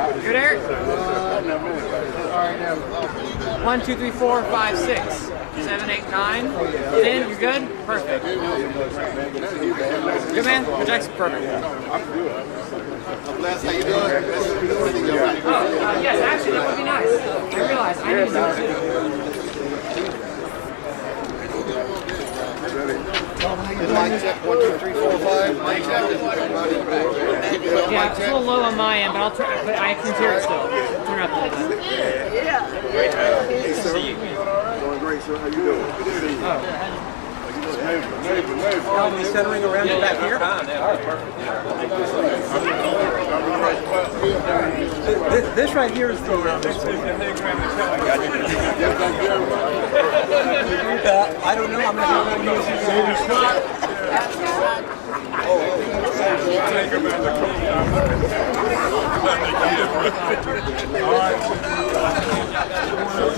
Good, Eric? 1, 2, 3, 4, 5, 6, 7, 8, 9, 10. You're good? Perfect. Good, man? Good, Jackson? Perfect. Les, how you doing? Yes, actually, that would be nice. I realized I need to do it too. Mic check, 1, 2, 3, 4, 5. Mic check. Yeah, it's a little low on my end, but I'll try. But I can hear it still. Turn up a little bit. Hey, sir. Doing great, sir. How you doing? Are we centering around you back here? This right here is the I don't know. I'm going to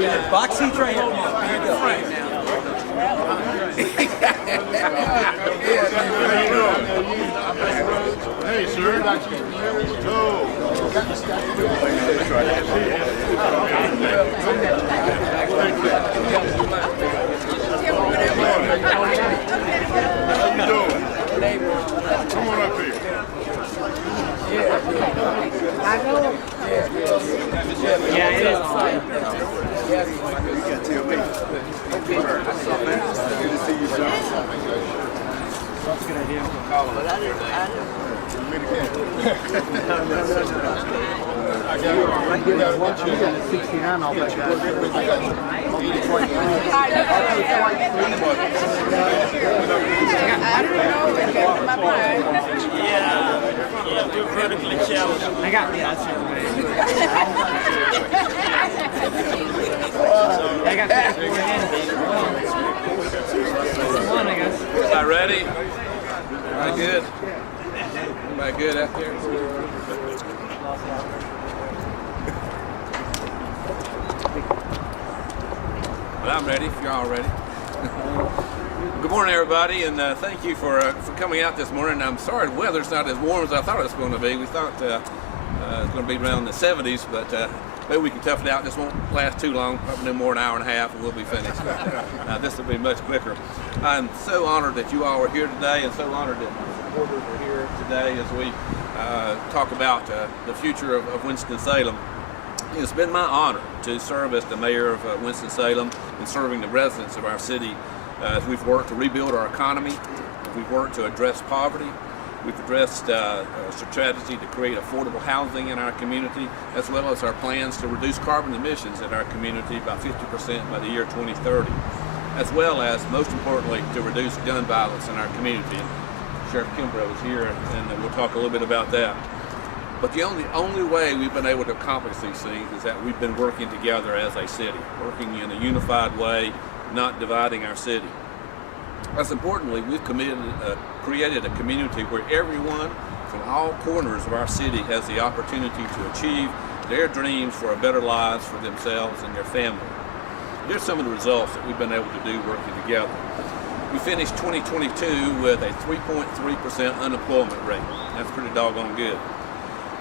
use box seats right here. Hey, sir. Go. How you doing? Come on up here. Yeah, it is fun. You got to tell me. Good to see you, sir. That's a good idea. But I didn't. I got a 69 all back there. Yeah, we're vertically challenged. I got that's it. I got 54 hands. One, I guess. Am I ready? Am I good? Am I good out there? Well, I'm ready if you're all ready. Good morning, everybody, and thank you for coming out this morning. I'm sorry the weather's not as warm as I thought it was going to be. We thought it was going to be around the 70s, but maybe we can tough it out. This won't last too long, probably no more than an hour and a half, and we'll be finished. This will be much quicker. I'm so honored that you all are here today, and so honored that my supporters are here today as we talk about the future of Winston-Salem. It's been my honor to serve as the mayor of Winston-Salem and serving the residents of our city as we've worked to rebuild our economy, we've worked to address poverty, we've addressed a strategy to create affordable housing in our community, as well as our plans to reduce carbon emissions in our community by 50% by the year 2030, as well as, most importantly, to reduce gun violence in our community. Sheriff Kimbrough is here, and we'll talk a little bit about that. But the only way we've been able to accomplish these things is that we've been working together as a city, working in a unified way, not dividing our city. As importantly, we've created a community where everyone from all corners of our city has the opportunity to achieve their dreams for a better lives for themselves and their family. Here's some of the results that we've been able to do working together. We finished 2022 with a 3.3% unemployment rate. That's pretty doggone good.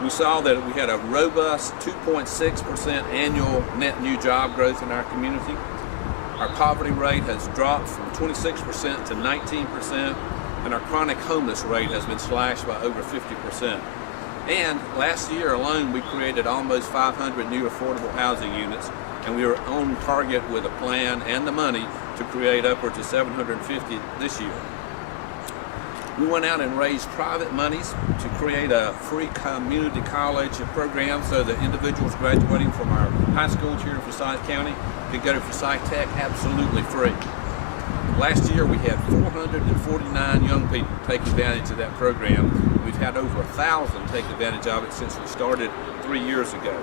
We saw that we had a robust 2.6% annual net new job growth in our community. Our poverty rate has dropped from 26% to 19%, and our chronic homeless rate has been slashed by over 50%. And last year alone, we created almost 500 new affordable housing units, and we were on target with a plan and the money to create upwards of 750 this year. We went out and raised private monies to create a free community college program so that individuals graduating from our high schools here in Forsyth County can go to Forsyth Tech absolutely free. Last year we had 449 young people take advantage of that program. We've had over 1,000 take advantage of it since we started 3 years ago.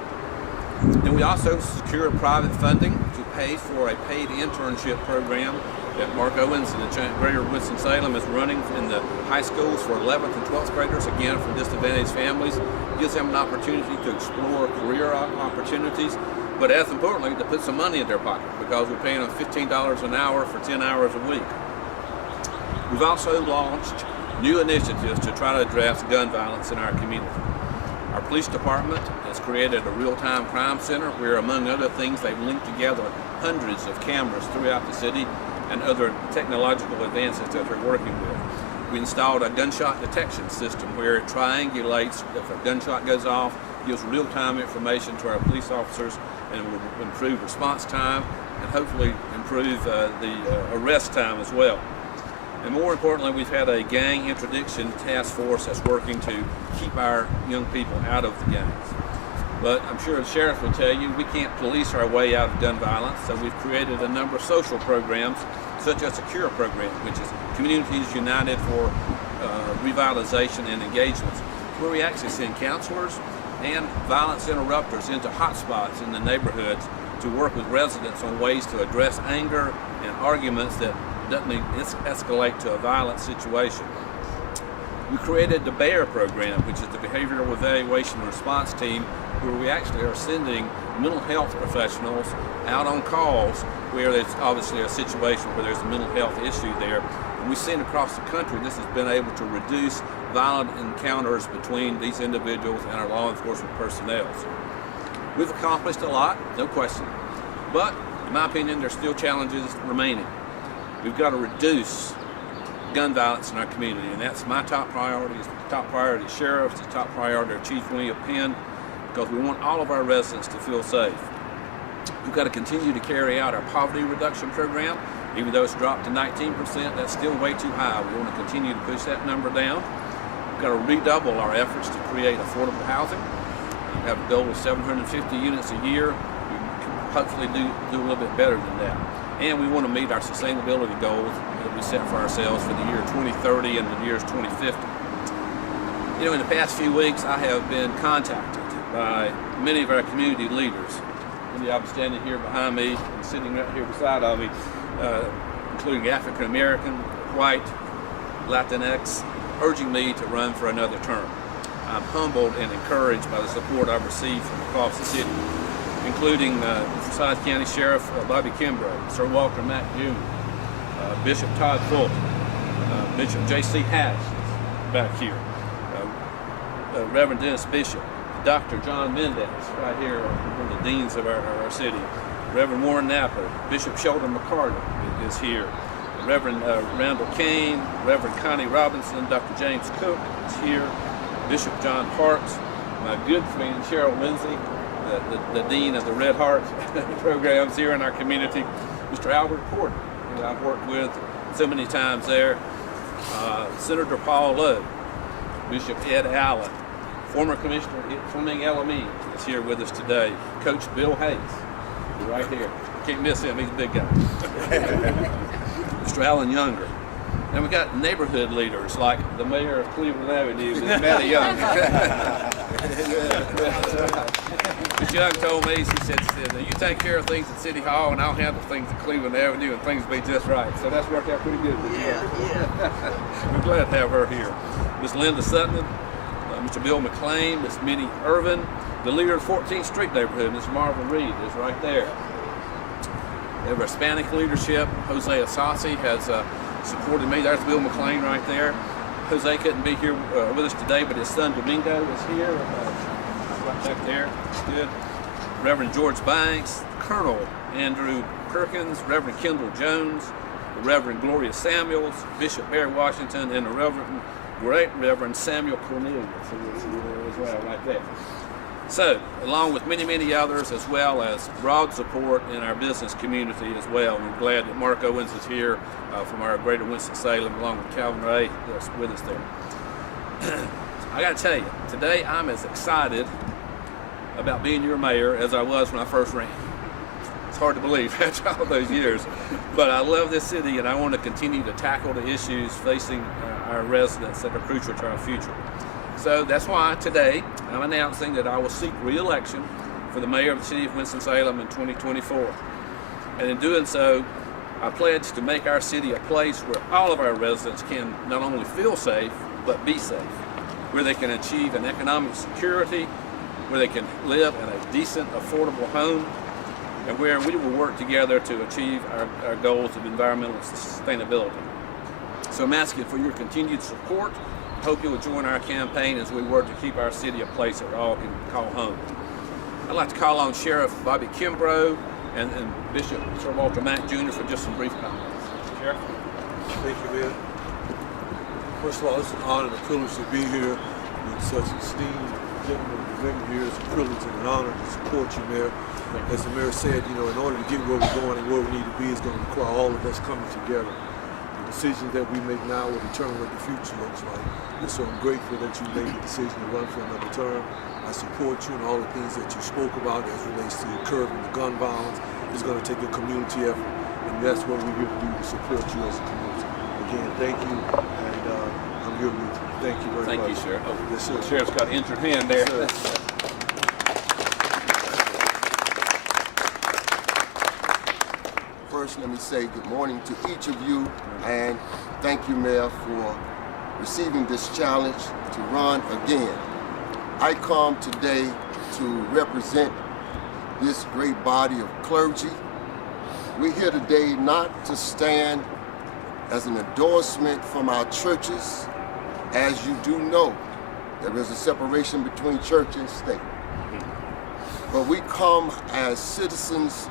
And we also secured private funding to pay for a paid internship program that Mark Owens and the Greater Winston-Salem is running in the high schools for 11th and 12th graders, again from disadvantaged families. It gives them an opportunity to explore career opportunities, but as importantly, to put some money in their pocket because we're paying them $15 an hour for 10 hours a week. We've also launched new initiatives to try to address gun violence in our community. Our police department has created a real-time crime center where, among other things, they've linked together hundreds of cameras throughout the city and other technological advances that they're working with. We installed a gunshot detection system where it triangulates if a gunshot goes off, gives real-time information to our police officers, and it will improve response time and hopefully improve the arrest time as well. And more importantly, we've had a gang interdiction task force that's working to keep our young people out of the gangs. But I'm sure the sheriff will tell you we can't police our way out of gun violence, so we've created a number of social programs, such as a CURE program, which is Communities United for Revitalization and Engagements, where we actually send counselors and violence interrupters into hotspots in the neighborhoods to work with residents on ways to address anger and arguments that doesn't escalate to a violent situation. We created the BEAR program, which is the Behavioral Evaluation and Response Team, where we actually are sending mental health professionals out on calls where there's obviously a situation where there's a mental health issue there. And we've seen across the country this has been able to reduce violent encounters between these individuals and our law enforcement personnel. We've accomplished a lot, no question, but in my opinion there's still challenges remaining. We've got to reduce gun violence in our community, and that's my top priority. It's the top priority of sheriffs, it's the top priority of Chief William Penn, because we want all of our residents to feel safe. We've got to continue to carry out our poverty reduction program. Even though it's dropped to 19%, that's still way too high. We want to continue to push that number down. We've got to redouble our efforts to create affordable housing. We have a goal of 750 units a year. We can hopefully do a little bit better than that. And we want to meet our sustainability goals that we set for ourselves for the year 2030 and the years 2050. You know, in the past few weeks, I have been contacted by many of our community leaders. I'm standing here behind me and sitting right here beside of me, including African American, white, Latinx, urging me to run for another term. I'm humbled and encouraged by the support I've received from across the city, including Forsyth County Sheriff Bobby Kimbrough, Sir Walter Mack Jr., Bishop Todd Fulton, Bishop J.C. Hatch back here, Reverend Dennis Bishop, Dr. John Mendez, right here, one of the deans of our city, Reverend Warren Napper, Bishop Sheldon McCarty is here, Reverend Randall Kane, Reverend Connie Robinson, Dr. James Cook is here, Bishop John Parks, my good friend Cheryl Lindsay, the Dean of the Red Heart programs here in our community, Mr. Albert Porter, who I've worked with so many times there, Senator Paul Lowe, Bishop Ed Allen, former Commissioner Fleming LME is here with us today, Coach Bill Hayes, right here. Can't miss him, he's a big guy. Mr. Allen Younger. And we got neighborhood leaders like the mayor of Cleveland Avenue, Ms. Matty Young. Ms. Young told me, she said, you take care of things at City Hall and I'll handle things at Cleveland Avenue and things will be just right. So that's worked out pretty good. Yeah. We're glad to have her here. Ms. Linda Sutton, Mr. Bill McLean, Ms. Minnie Irvin, the leader of 14th Street neighborhood, Ms. Marvin Reed is right there. We have our Hispanic leadership. Jose Asasi has supported me. There's Bill McLean right there. Jose couldn't be here with us today, but his son Domingo is here. Right back there. Good. Reverend George Banks, Colonel Andrew Perkins, Reverend Kendall Jones, the Reverend Gloria Samuels, Bishop Barry Washington, and the Great Reverend Samuel Cornelius, who is here as well, right there. So, along with many, many others, as well as broad support in our business community as well. We're glad that Mark Owens is here from our greater Winston-Salem, along with Calvin Ray, that's with us there. I got to tell you, today I'm as excited about being your mayor as I was when I first ran. It's hard to believe after all those years, but I love this city and I want to continue to tackle the issues facing our residents that are crucial to our future. So that's why today I'm announcing that I will seek re-election for the mayor of the city of Winston-Salem in 2024. And in doing so, I pledge to make our city a place where all of our residents can not only feel safe, but be safe, where they can achieve an economic security, where they can live in a decent, affordable home, and where we will work together to achieve our goals of environmental sustainability. So I'm asking for your continued support hope you will join our campaign as we work to keep our city a place that all can call home. I'd like to call on Sheriff Bobby Kimbrough and Bishop Sir Walter Mack Jr. for just some brief comments. Sheriff? Thank you, Mayor. First of all, it's an honor and a privilege to be here with such esteemed gentlemen and women here. It's a privilege and an honor to support you, Mayor. As the Mayor said, in order to get where we're going and where we need to be, it's going to require all of us coming together. The decisions that we make now will determine what the future looks like. And so I'm grateful that you made the decision to run for another term. I support you and all the things that you spoke about as relates to curbing the gun violence. It's going to take a community effort, and that's what we're here to do, to support you as a community. Again, thank you, and I'm here with you. Thank you very much. Thank you, Sheriff. Oh, yes, sir. The Sheriff's got an injured hand there. Yes, First, let me say good morning to each of you, and thank you, Mayor, for receiving this challenge to run again. I come today to represent this great body of clergy. We're here today not to stand as an endorsement from our churches. As you do know, there is a separation between church and state. But we come as citizens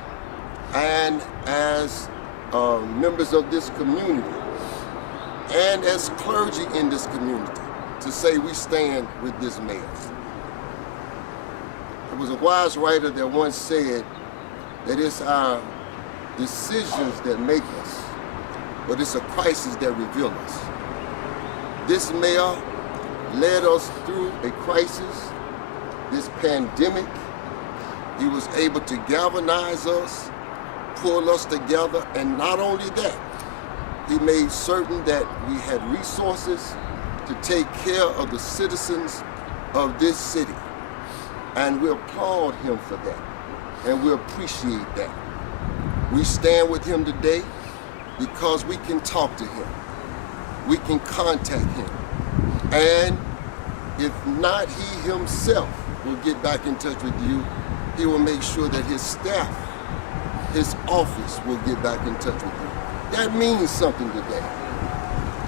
and as members of this community and as clergy in this community to say we stand with this mayor. There was a wise writer that once said that it's our decisions that make us, but it's a crisis that reveals us. This mayor led us through a crisis, this pandemic. He was able to galvanize us, pull us together, and not only that, he made certain that we had resources to take care of the citizens of this city. And we applaud him for that, and we appreciate that. We stand with him today because we can talk to him. We can contact him. And if not, he himself will get back in touch with you. He will make sure that his staff, his office will get back in touch with you. That means something today.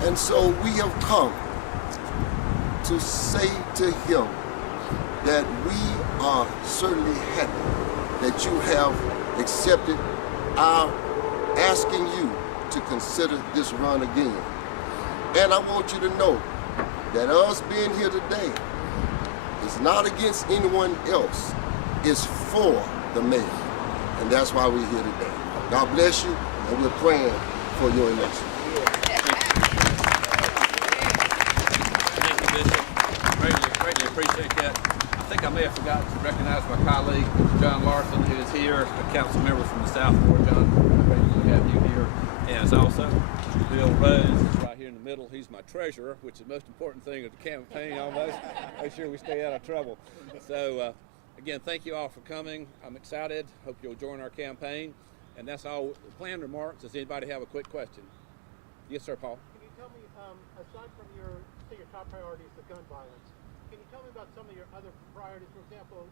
And so we have come to say to him that we are certainly happy that you have accepted our asking you to consider this run again. And I want you to know that us being here today is not against anyone else. It's for the mayor. And that's why we're here today. God bless you, and we're praying for your election. Thank you, Bishop. Greatly appreciate that. I think I may have forgotten to recognize my colleague, Mr. John Larson, who is here, a council member from the South Ward. John, great to have you here. And it's also Bill Rose is right here in the middle. He's my treasurer, which is the most important thing of the campaign almost. Make sure we stay out of trouble. So, again, thank you all for coming. I'm excited. Hope you'll join our campaign. And that's all. Planned remarks. Does anybody have a quick question? Yes, sir, Paul. Can you tell me, aside from your top priorities, the gun violence, can you tell me about some of your other priorities? For example,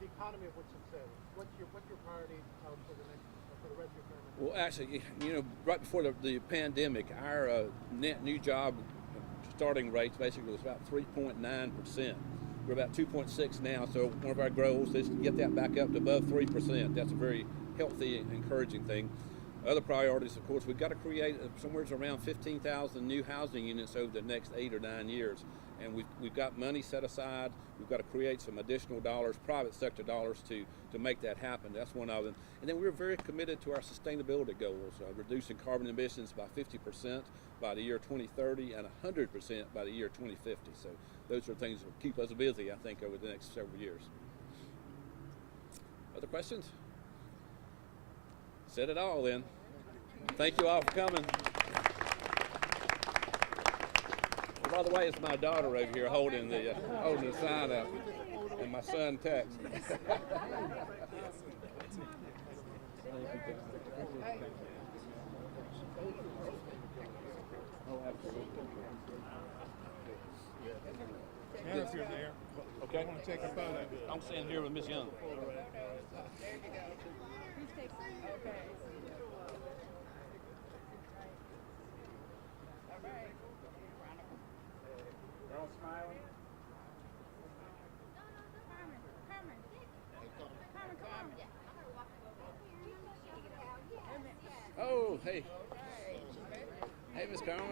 the economy of Winston-Salem. What's your priority for the rest of your term? Well, actually, right before the pandemic, our net new job starting rates basically was about 3.9%. We're about 2.6 now, so one of our goals is to get that back up to above 3%. That's a very healthy and encouraging thing. Other priorities, of course, we've got to create somewhere around 15,000 new housing units over the next 8 or 9 years. And we've got money set aside. We've got to create some additional dollars, private sector dollars, to make that happen. That's one of them. And then we're very committed to our sustainability goals, reducing carbon emissions by 50% by the year 2030 and 100% by the year 2050. So those are things that will keep us busy, I think, over the next several years. Other questions? Said it all then. Thank you all for coming. By the way, it's my daughter over here holding the sign up, and my son Tex. Yeah, if you're there. Okay. I want to take a photo. I'm standing here with Miss Young. There you go. Who's taking? Okay. All right. hey. Hey, Miss Carmen.